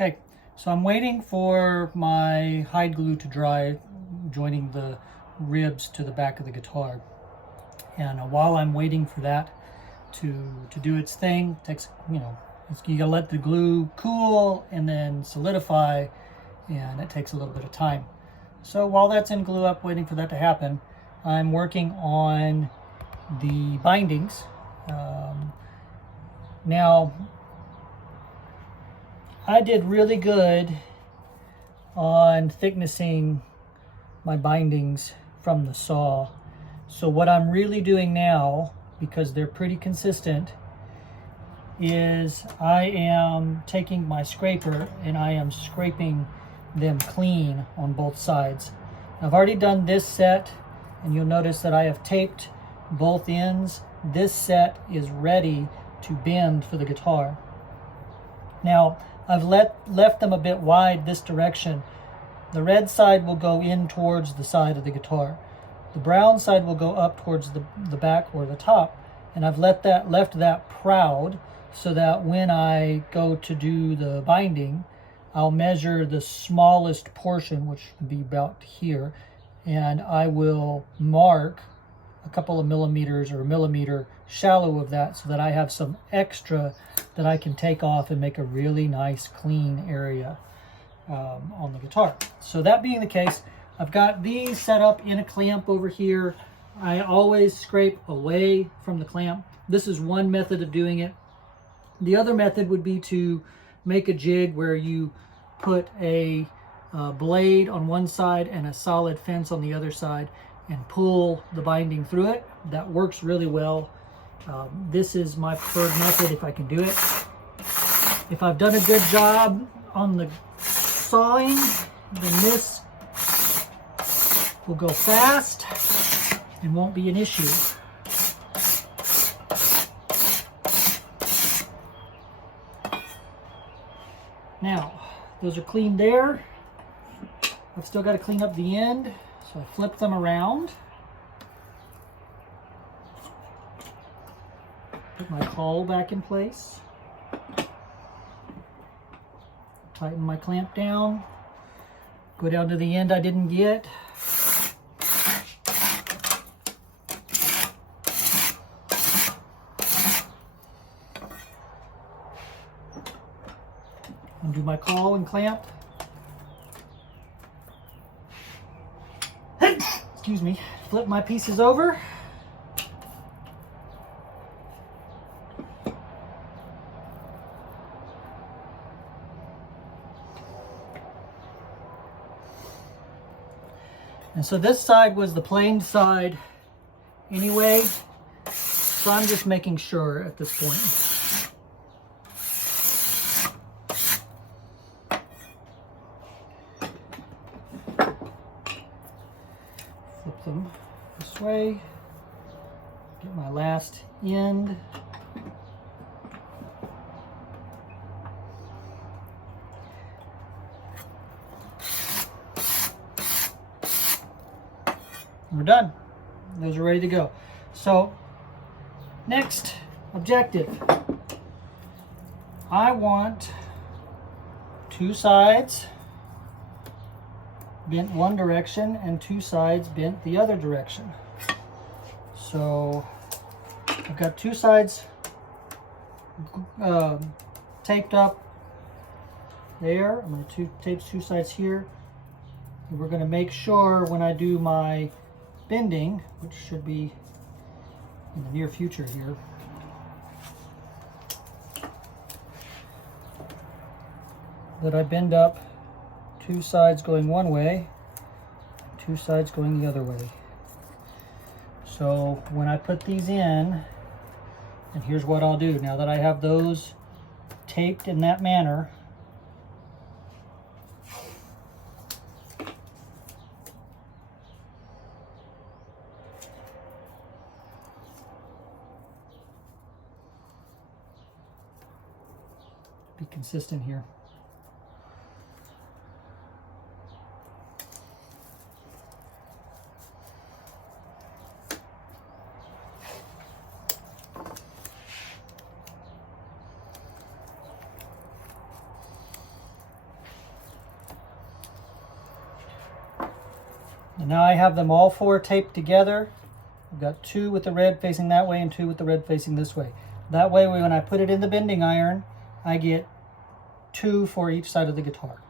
Okay, so I'm waiting for my hide glue to dry, joining the ribs to the back of the guitar. And while I'm waiting for that to do its thing, takes, you gotta let the glue cool and then solidify, and it takes a little bit of time. So while that's in glue up, waiting for that to happen, I'm working on the bindings. Now, I did really good on thicknessing my bindings from the saw. So what I'm really doing now, because they're pretty consistent, is I am taking my scraper and I am scraping them clean on both sides. I've already done this set, and you'll notice that I have taped both ends. This set is ready to bend for the guitar. Now, I've left them a bit wide this direction. The red side will go in towards the side of the guitar. The brown side will go up towards the back or the top. And I've left that proud so that when I go to do the binding, I'll measure the smallest portion, which would be about here, and I will mark a couple of millimeters or a millimeter shallow of that so that I have some extra that I can take off and make a really nice clean area on the guitar. So that being the case, I've got these set up in a clamp over here. I always scrape away from the clamp. This is one method of doing it. The other method would be to make a jig where you put a blade on one side and a solid fence on the other side and pull the binding through it. That works really well. This is my preferred method if I can do it. If I've done a good job on the sawing, then this will go fast and won't be an issue. Now, those are cleaned there. I've still got to clean up the end, so I flip them around. Put my caul back in place. Tighten my clamp down. Go down to the end I didn't get. Undo my caul and clamp. Excuse me. Flip my pieces over. And so this side was the planed side anyway, so I'm just making sure at this point. Flip them this way, get my last end. We're done. Those are ready to go. So, next objective. I want two sides bent one direction and two sides bent the other direction. So, I've got two sides taped up there. I'm going to tape two sides here. And we're going to make sure when I do my bending, which should be in the near future here, that I bend up two sides going one way, two sides going the other way. So when I put these in, and here's what I'll do, now that I have those taped in that manner, be consistent here. And now I have them all four taped together. I've got two with the red facing that way and two with the red facing this way. That way when I put it in the bending iron, I get two for each side of the guitar.